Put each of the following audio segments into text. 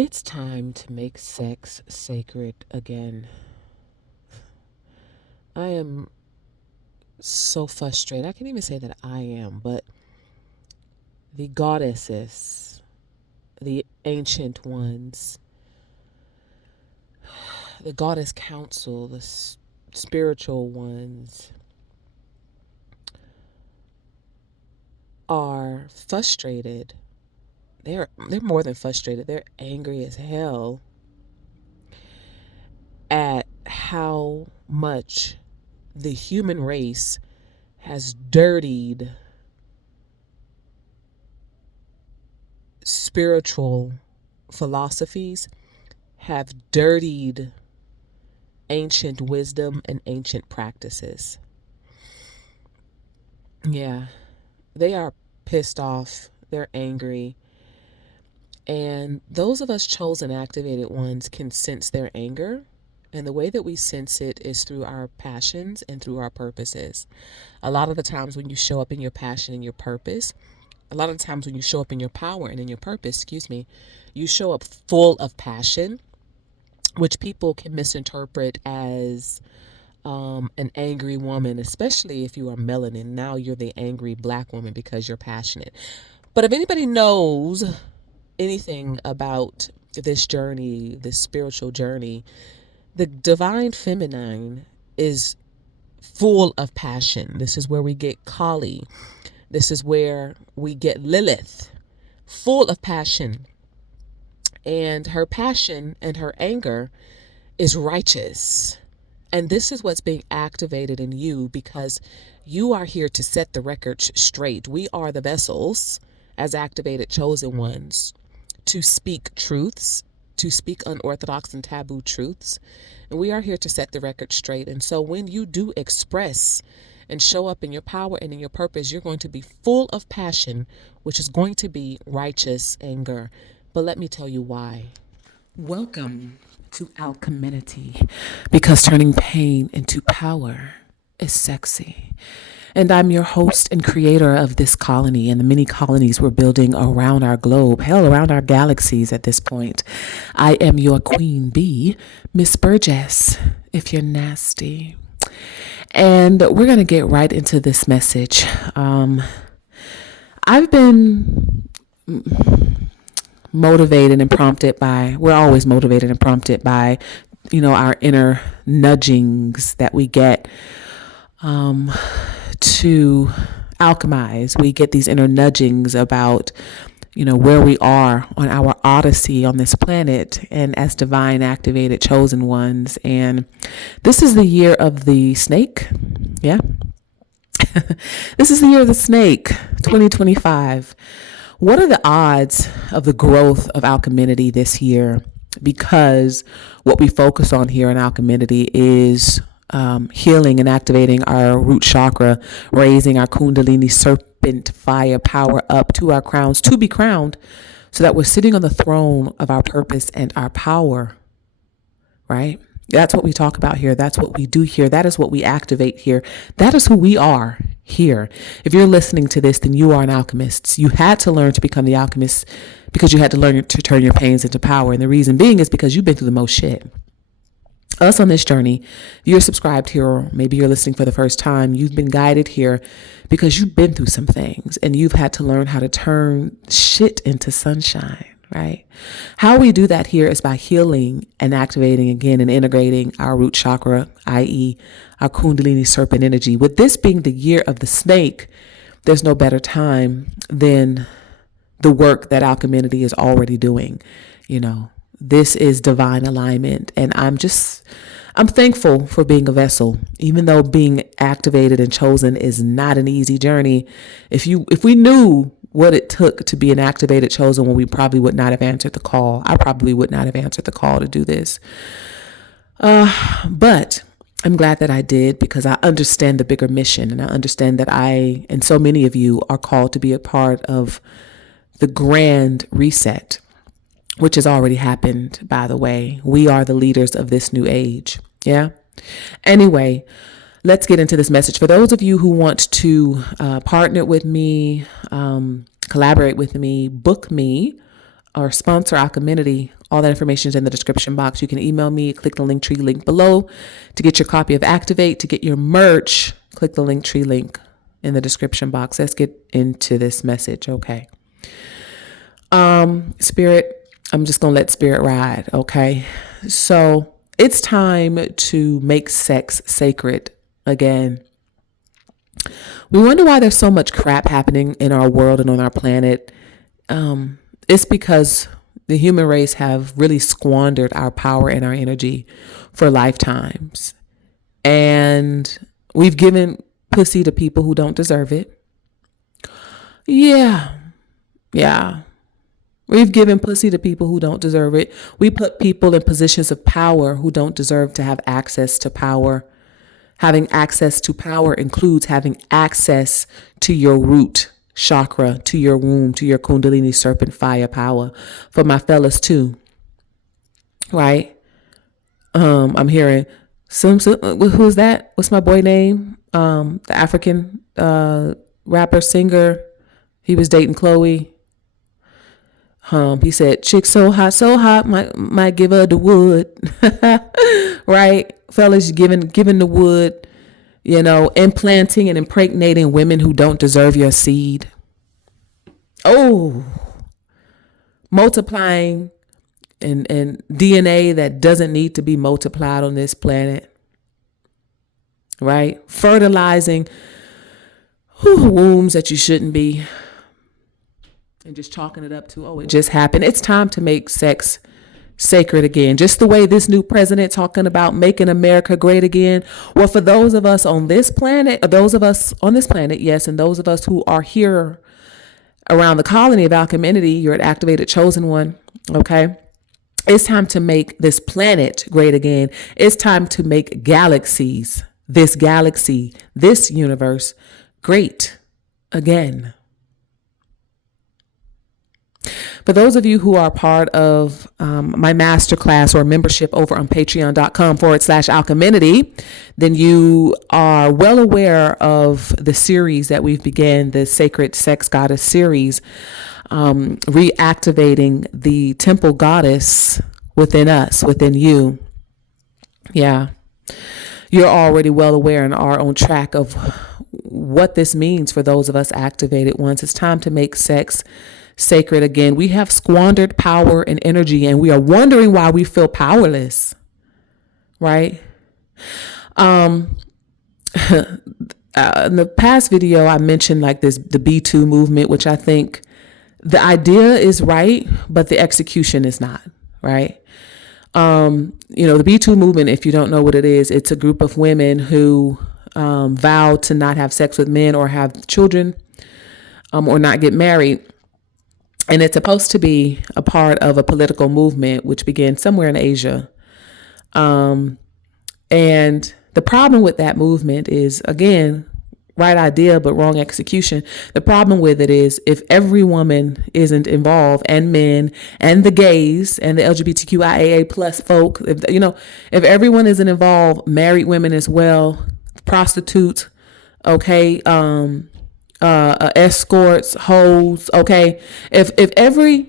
It's time to make sex sacred again. I am so frustrated. I can't even say that I am, but the goddesses, the ancient ones, the goddess council, the spiritual ones are frustrated. They're more than frustrated. They're angry as hell at how much the human race has dirtied spiritual philosophies, have dirtied ancient wisdom and ancient practices. Yeah, they are pissed off. They're angry. And those of us chosen activated ones can sense their anger. And the way that we sense it is through our passions and through our purposes. A lot of the times when you show up in your passion and your purpose, a lot of the times when you show up in your power and in your purpose, you show up full of passion, which people can misinterpret as an angry woman, especially if you are melanin. Now you're the angry black woman because you're passionate. But if anybody knows anything about this journey, this spiritual journey, the divine feminine is full of passion. This is where we get Kali. This is where we get Lilith, full of passion. And her passion and her anger is righteous. And this is what's being activated in you because you are here to set the record straight. We are the vessels, as activated chosen ones, to speak truths, to speak unorthodox and taboo truths. And we are here to set the record straight. And so when you do express and show up in your power and in your purpose, you're going to be full of passion, which is going to be righteous anger. But let me tell you why. Welcome to Alcheminity, because turning pain into power is sexy. And I'm your host and creator of this colony and the many colonies we're building around our globe, hell, around our galaxies at this point. I am your queen bee, Miss Burgess, if you're nasty. And we're going to get right into this message. I've been motivated and prompted by, we're always motivated and prompted by, our inner nudgings that we get to alchemize. We get these inner nudgings about, where we are on our odyssey on this planet and as divine activated chosen ones. And this is the year of the snake. Yeah. This is the year of the snake, 2025. What are the odds of the growth of Alcheminity this year? Because what we focus on here in Alcheminity is healing and activating our root chakra, raising our Kundalini serpent fire power up to our crowns to be crowned so that we're sitting on the throne of our purpose and our power, right? That's what we talk about here. That's what we do here. That is what we activate here. That is who we are here. If you're listening to this, then you are an alchemist. You had to learn to become the alchemist because you had to learn to turn your pains into power. And the reason being is because you've been through the most shit. Us on this journey, you're subscribed here, or maybe you're listening for the first time. You've been guided here because you've been through some things and you've had to learn how to turn shit into sunshine, right? How we do that here is by healing and activating again and integrating our root chakra, i.e. our Kundalini serpent energy. With this being the year of the snake, there's no better time than the work that Alcheminity is already doing. This is divine alignment. And I'm thankful for being a vessel, even though being activated and chosen is not an easy journey. If we knew what it took to be an activated chosen one, we probably would not have answered the call. I probably would not have answered the call to do this. But I'm glad that I did because I understand the bigger mission and I understand that I and so many of you are called to be a part of the grand reset, which has already happened, by the way. We are the leaders of this new age. Yeah. Anyway, let's get into this message. For those of you who want to partner with me, collaborate with me, book me or sponsor Alcheminity, all that information is in the description box. You can email me, click the link tree link below to get your copy of Activate. To get your merch, click the link tree link in the description box. Let's get into this message. Okay. Spirit, I'm just going to let spirit ride. Okay. So it's time to make sex sacred again. We wonder why there's so much crap happening in our world and on our planet. It's because the human race have really squandered our power and our energy for lifetimes. And we've given pussy to people who don't deserve it. Yeah. We've given pussy to people who don't deserve it. We put people in positions of power who don't deserve to have access to power. Having access to power includes having access to your root chakra, to your womb, to your kundalini serpent fire power. For my fellas too, right? I'm hearing who's that? What's my boy name? The African rapper singer. He was dating Chloe. He said, chick so hot, might give her the wood. Right? Fellas, giving the wood, implanting and impregnating women who don't deserve your seed. Oh, multiplying and DNA that doesn't need to be multiplied on this planet. Right? Fertilizing wombs that you shouldn't be. And just chalking it up to, oh, it just happened. It's time to make sex sacred again. Just the way this new president talking about making America great again. Well, for those of us on this planet, yes, and those of us who are here around the colony of Alcheminity, you're an activated chosen one, okay? It's time to make this planet great again. It's time to make galaxies, this galaxy, this universe great again. For those of you who are part of my masterclass or membership over on patreon.com/alcheminity, then you are well aware of the series that we've began, the Sacred Sex Goddess series, reactivating the temple goddess within us, within you. Yeah. You're already well aware and are on track of what this means for those of us activated ones. It's time to make sex sacred again. We have squandered power and energy, and we are wondering why we feel powerless, right? In the past video, I mentioned the B2 movement, which I think the idea is right, but the execution is not, right? The B2 movement, if you don't know what it is, it's a group of women who vow to not have sex with men or have children or not get married. And it's supposed to be a part of a political movement which began somewhere in Asia. And the problem with that movement is, again, right idea, but wrong execution. The problem with it is if every woman isn't involved, and men and the gays and the LGBTQIA plus folk, if everyone isn't involved, married women as well, prostitutes, okay, escorts, hoes, okay. If every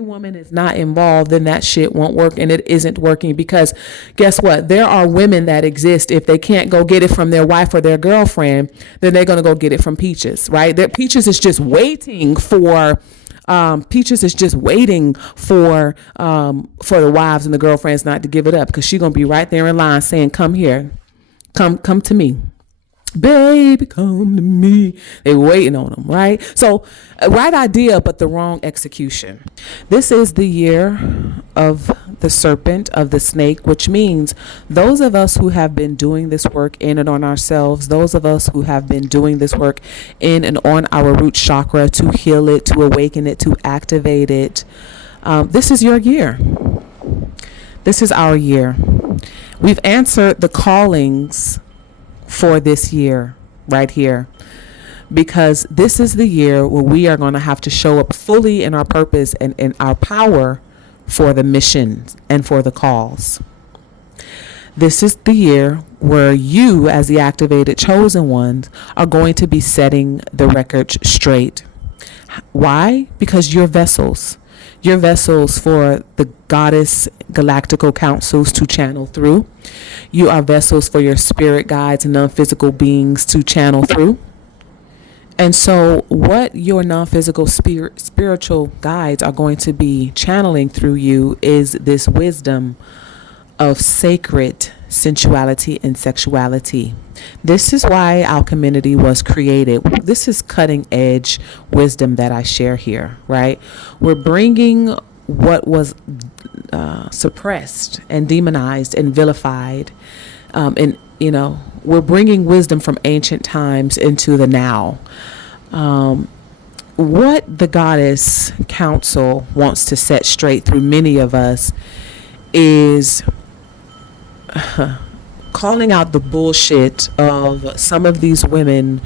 woman is not involved, then that shit won't work, and it isn't working, because guess what? There are women that exist. If they can't go get it from their wife or their girlfriend, then they're gonna go get it from Peaches, right? Peaches is just waiting for the wives and the girlfriends not to give it up, because she's gonna be right there in line saying, "Come here, come to me." Baby, come to me. They waiting on them, right? So, right idea, but the wrong execution. This is the year of the serpent, of the snake, which means those of us who have been doing this work in and on ourselves, those of us who have been doing this work in and on our root chakra to heal it, to awaken it, to activate it, this is your year. This is our year. We've answered the callings for this year right here, because this is the year where we are going to have to show up fully in our purpose and in our power for the missions and for the calls. This is the year where you, as the activated chosen ones, are going to be setting the record straight. Why? Because you're vessels. You're vessels for the goddess galactical councils to channel through. You are vessels for your spirit guides and non-physical beings to channel through. And so what your non-physical spiritual guides are going to be channeling through you is this wisdom of sacred sensuality and sexuality. This is why Alcheminity was created. This is cutting edge wisdom that I share here, right? We're bringing what was suppressed and demonized and vilified, and we're bringing wisdom from ancient times into the now. What the goddess council wants to set straight through many of us is calling out the bullshit of some of these women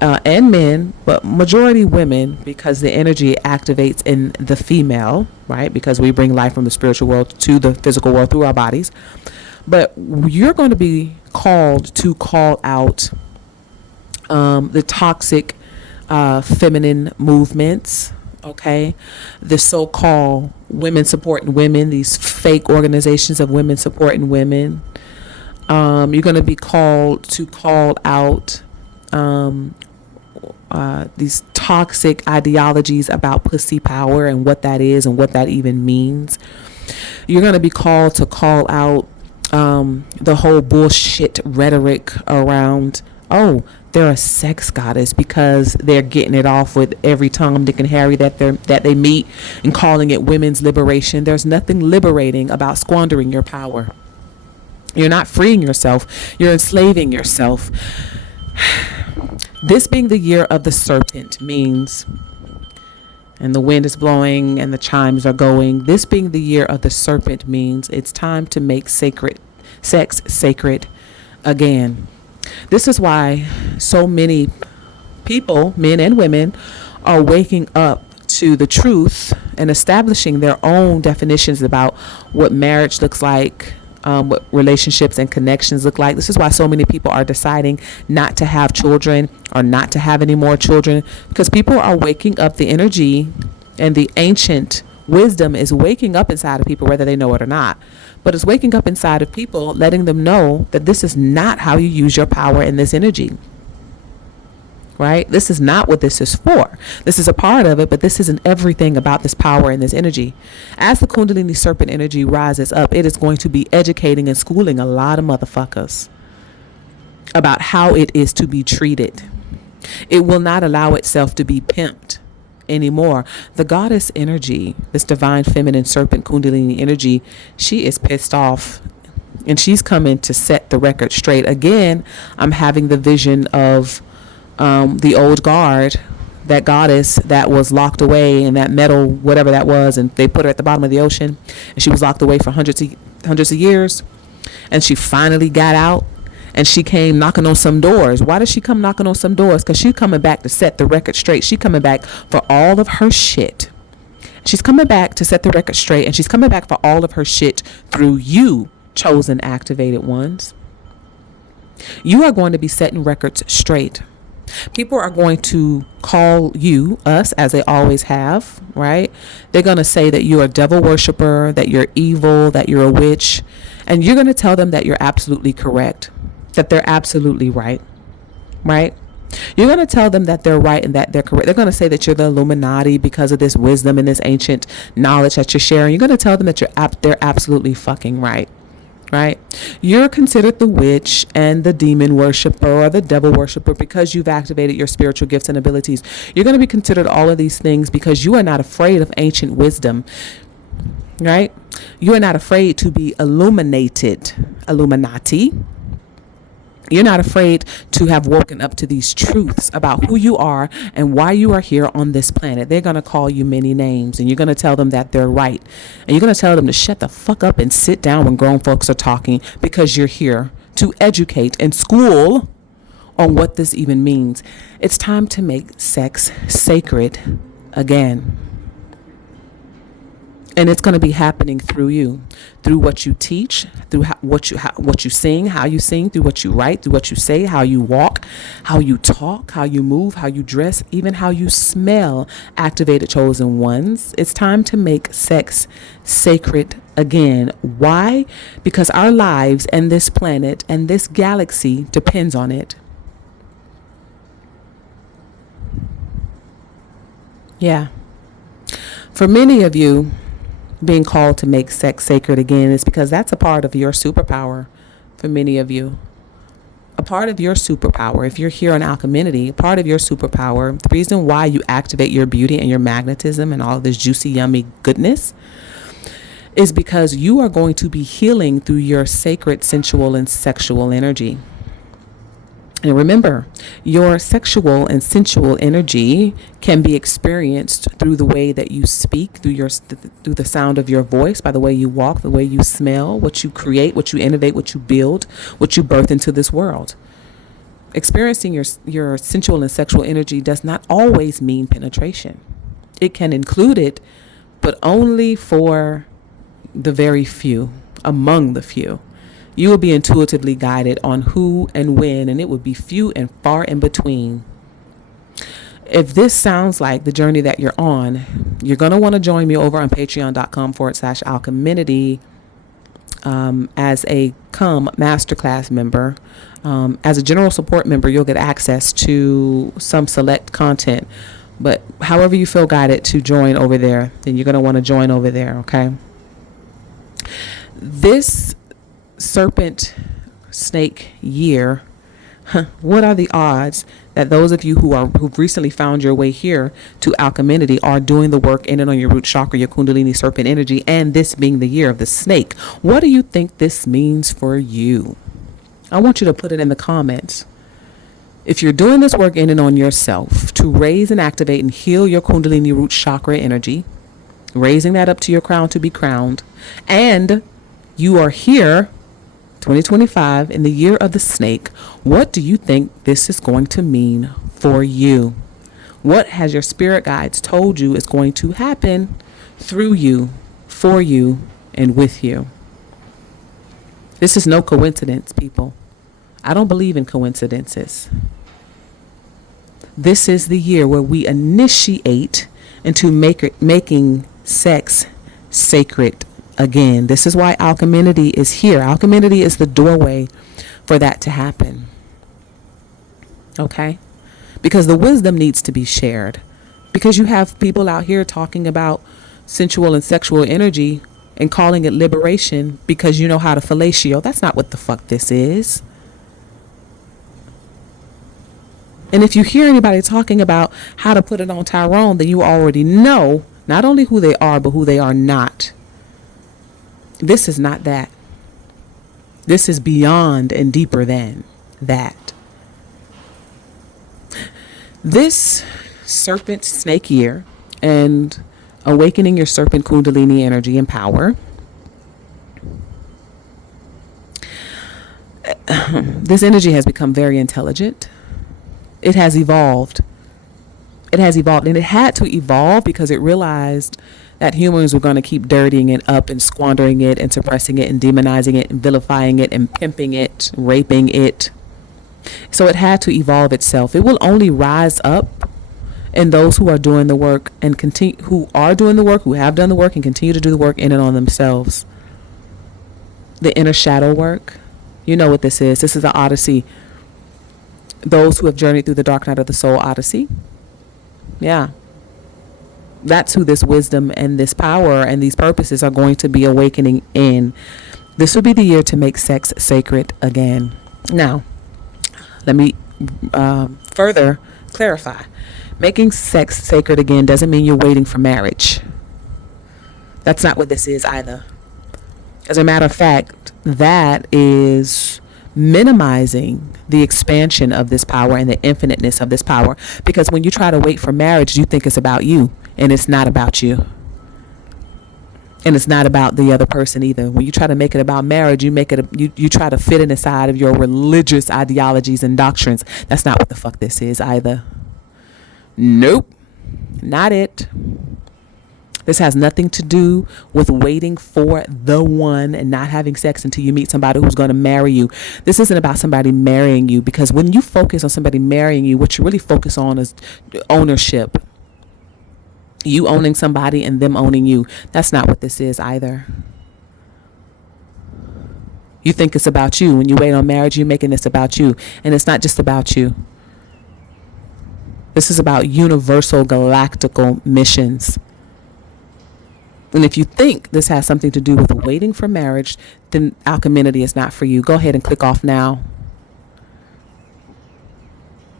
and men, but majority women, because the energy activates in the female, right? Because we bring life from the spiritual world to the physical world through our bodies. But you're going to be called to call out the toxic feminine movements, okay? The so-called women supporting women, these fake organizations of women supporting women. You're going to be called to call out these toxic ideologies about pussy power and what that is and what that even means. You're going to be called to call out the whole bullshit rhetoric around, oh, they're a sex goddess because they're getting it off with every Tom, Dick, and Harry that they meet and calling it women's liberation. There's nothing liberating about squandering your power. You're not freeing yourself. You're enslaving yourself. This being the year of the serpent means, and the wind is blowing and the chimes are going, this being the year of the serpent means it's time to make sex sacred again. This is why so many people, men and women, are waking up to the truth and establishing their own definitions about what marriage looks like, what relationships and connections look like. This is why so many people are deciding not to have children or not to have any more children, because people are waking up. The energy and the ancient wisdom is waking up inside of people, whether they know it or not. But it's waking up inside of people, letting them know that this is not how you use your power in this energy. Right? This is not what this is for. This is a part of it, but this isn't everything about this power and this energy. As the Kundalini serpent energy rises up, it is going to be educating and schooling a lot of motherfuckers about how it is to be treated. It will not allow itself to be pimped anymore. The goddess energy, this divine feminine serpent Kundalini energy, she is pissed off. And she's coming to set the record straight. Again, I'm having the vision of the old guard, that goddess that was locked away in that metal, whatever that was, and they put her at the bottom of the ocean, and she was locked away for hundreds of years, and she finally got out, and she came knocking on some doors. Why does she come knocking on some doors? Because she's coming back to set the record straight. She's coming back for all of her shit. She's coming back to set the record straight, and she's coming back for all of her shit through you, chosen activated ones. You are going to be setting records straight. People are going to call you, us, as they always have, right? They're going to say that you're a devil worshiper, that you're evil, that you're a witch. And you're going to tell them that you're absolutely correct, that they're absolutely right, right? You're going to tell them that they're right and that they're correct. They're going to say that you're the Illuminati because of this wisdom and this ancient knowledge that you're sharing. You're going to tell them that they're absolutely fucking right. Right? You're considered the witch and the demon worshiper or the devil worshiper because you've activated your spiritual gifts and abilities. You're going to be considered all of these things because you are not afraid of ancient wisdom. Right? You are not afraid to be illuminated, Illuminati. You're not afraid to have woken up to these truths about who you are and why you are here on this planet. They're going to call you many names, and you're going to tell them that they're right. And you're going to tell them to shut the fuck up and sit down when grown folks are talking, because you're here to educate and school on what this even means. It's time to make sex sacred again. And it's going to be happening through you, through what you teach, through what you sing, how you sing, through what you write, through what you say, how you walk, how you talk, how you move, how you dress, even how you smell. Activated chosen ones. It's time to make sex sacred again. Why? Because our lives and this planet and this galaxy depends on it. Yeah. For many of you, being called to make sex sacred again is because that's a part of your superpower. For many of you, a part of your superpower, if you're here on Alcheminity, part of your superpower, the reason why you activate your beauty and your magnetism and all of this juicy, yummy goodness is because you are going to be healing through your sacred, sensual, and sexual energy. And remember, your sexual and sensual energy can be experienced through the way that you speak, through the sound of your voice, by the way you walk, the way you smell, what you create, what you innovate, what you build, what you birth into this world. Experiencing your sensual and sexual energy does not always mean penetration. It can include it, but only for the very few, among the few. You will be intuitively guided on who and when, and it would be few and far in between. If this sounds like the journey that you're on, you're going to want to join me over on patreon.com/alcheminity as a masterclass member. As a general support member, you'll get access to some select content. But however you feel guided to join over there, then you're going to want to join over there, okay? This serpent snake year, what are the odds that those of you who've recently found your way here to Alcheminity are doing the work in and on your root chakra, your kundalini serpent energy, and this being the year of the snake? What do you think this means for you? I want you to put it in the comments. If you're doing this work in and on yourself to raise and activate and heal your kundalini root chakra energy, raising that up to your crown to be crowned, and you are here 2025 in the year of the snake, what do you think this is going to mean for you? What has your spirit guides told you is going to happen through you, for you, and with you? This is no coincidence, people. I don't believe in coincidences. This is the year where we initiate into making sex sacred again. This is why Alcheminity is here. Alcheminity is the doorway for that to happen. Okay? Because the wisdom needs to be shared. Because you have people out here talking about sensual and sexual energy and calling it liberation because you know how to fellatio. That's not what the fuck this is. And if you hear anybody talking about how to put it on Tyrone, then you already know not only who they are, but who they are not. This is not that. This is beyond and deeper than that. This serpent snake year and awakening your serpent kundalini energy and power, this energy has become very intelligent. It has evolved. It has evolved, and it had to evolve because it realized that humans were going to keep dirtying it up and squandering it and suppressing it and demonizing it and vilifying it and pimping it, raping it. So it had to evolve itself. It will only rise up in those who are doing the work and who have done the work and continue to do the work in and on themselves. The inner shadow work. You know what this is. This is the Odyssey. Those who have journeyed through the dark night of the soul Odyssey. Yeah. That's who this wisdom and this power and these purposes are going to be awakening in. This will be the year to make sex sacred again. Now, let me further clarify. Making sex sacred again doesn't mean you're waiting for marriage. That's not what this is either. As a matter of fact, that is minimizing the expansion of this power and the infiniteness of this power. Because when you try to wait for marriage, you think it's about you, and it's not about you. And it's not about the other person either. When you try to make it about marriage, you try to fit it inside of your religious ideologies and doctrines. That's not what the fuck this is either. Nope. Not it. This has nothing to do with waiting for the one and not having sex until you meet somebody who's going to marry you. This isn't about somebody marrying you, because when you focus on somebody marrying you, what you really focus on is ownership. You owning somebody and them owning you. That's not what this is either. You think it's about you. When you wait on marriage, you're making this about you. And it's not just about you. This is about universal galactical missions. And if you think this has something to do with waiting for marriage, then Alcheminity is not for you. Go ahead and click off now.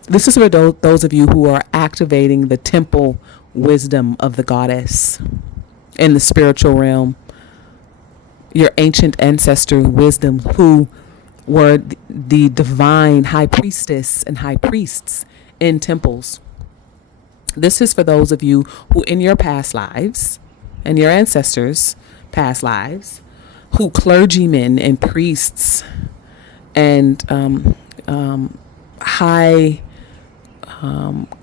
This is for those of you who are activating the temple wisdom of the goddess in the spiritual realm. Your ancient ancestor wisdom, who were the divine high priestess and high priests in temples. This is for those of you who in your past lives and your ancestors' past lives, who clergymen and priests and high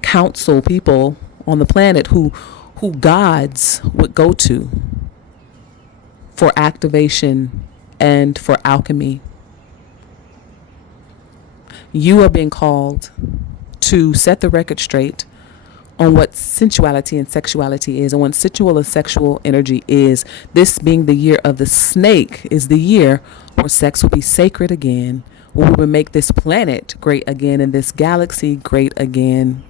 council people on the planet who gods would go to for activation and for alchemy. You are being called to set the record straight on what sensuality and sexuality is, and what sensual and sexual energy is. This being the year of the snake is the year where sex will be sacred again, where we will make this planet great again and this galaxy great again.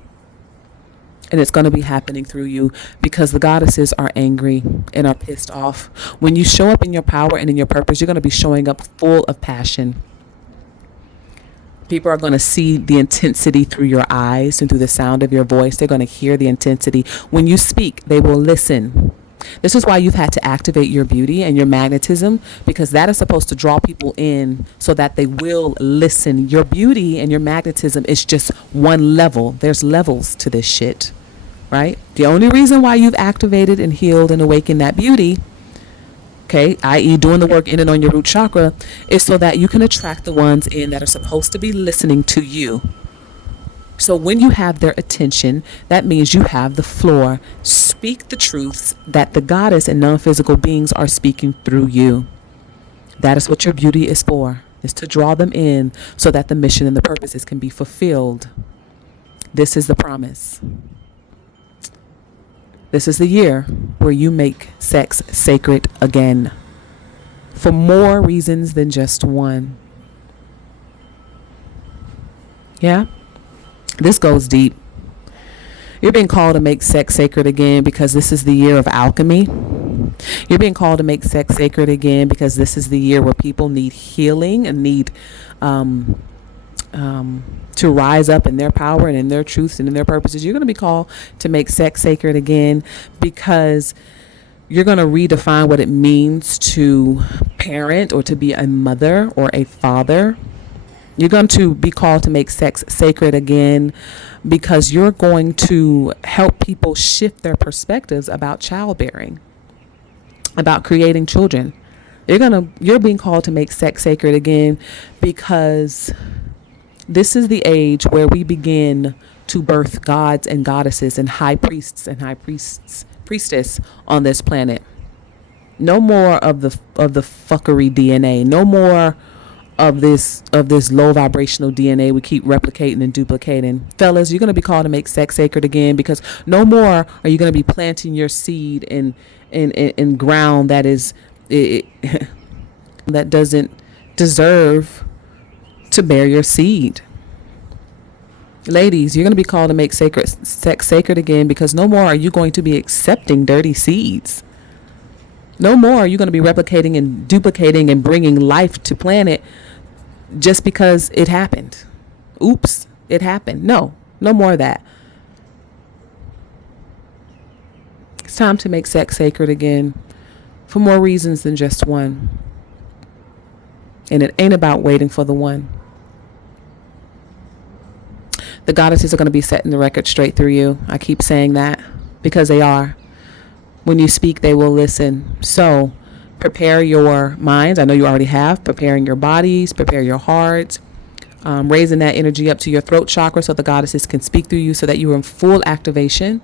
And it's going to be happening through you, because the goddesses are angry and are pissed off. When you show up in your power and in your purpose, you're going to be showing up full of passion. People are going to see the intensity through your eyes and through the sound of your voice. They're going to hear the intensity. When you speak, they will listen. This is why you've had to activate your beauty and your magnetism, because that is supposed to draw people in so that they will listen. Your beauty and your magnetism is just one level. There's levels to this shit, right? The only reason why you've activated and healed and awakened that beauty, okay, i.e. doing the work in and on your root chakra, is so that you can attract the ones in that are supposed to be listening to you. So when you have their attention, that means you have the floor. Speak the truths that the goddess and non-physical beings are speaking through you. That is what your beauty is for, is to draw them in so that the mission and the purposes can be fulfilled. This is the promise. This is the year where you make sex sacred again, for more reasons than just one. Yeah? This goes deep. You're being called to make sex sacred again because this is the year of alchemy. You're being called to make sex sacred again because this is the year where people need healing and need to rise up in their power and in their truths and in their purposes. You're going to be called to make sex sacred again because you're going to redefine what it means to parent or to be a mother or a father. You're going to be called to make sex sacred again because you're going to help people shift their perspectives about childbearing, about creating children. You're being called to make sex sacred again because this is the age where we begin to birth gods and goddesses and high priests and priestess on this planet. No more of the fuckery DNA. No more of this low vibrational DNA we keep replicating and duplicating. Fellas, you're going to be called to make sex sacred again because no more are you going to be planting your seed in ground that is that doesn't deserve to bear your seed. Ladies, you're going to be called to make sex sacred again because no more are you going to be accepting dirty seeds. No more are you going to be replicating and duplicating and bringing life to planet just because it happened. Oops, it happened. No more of that. It's time to make sex sacred again for more reasons than just one. And it ain't about waiting for the one. The goddesses are going to be setting the record straight through you. I keep saying that because they are. When you speak, they will listen. So prepare your minds. I know you already have. Preparing your bodies, prepare your hearts, raising that energy up to your throat chakra so the goddesses can speak through you so that you are in full activation.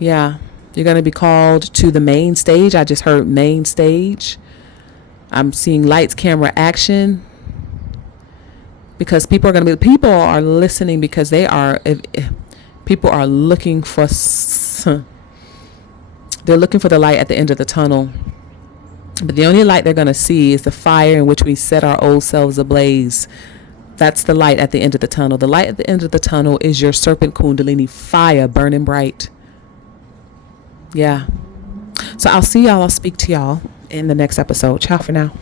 Yeah. You're going to be called to the main stage. I just heard main stage. I'm seeing lights, camera, action. Because people are listening because if people are looking for, they're looking for the light at the end of the tunnel. But the only light they're going to see is the fire in which we set our old selves ablaze. That's the light at the end of the tunnel. The light at the end of the tunnel is your serpent kundalini fire burning bright. Yeah. So I'll see y'all. I'll speak to y'all in the next episode. Ciao for now.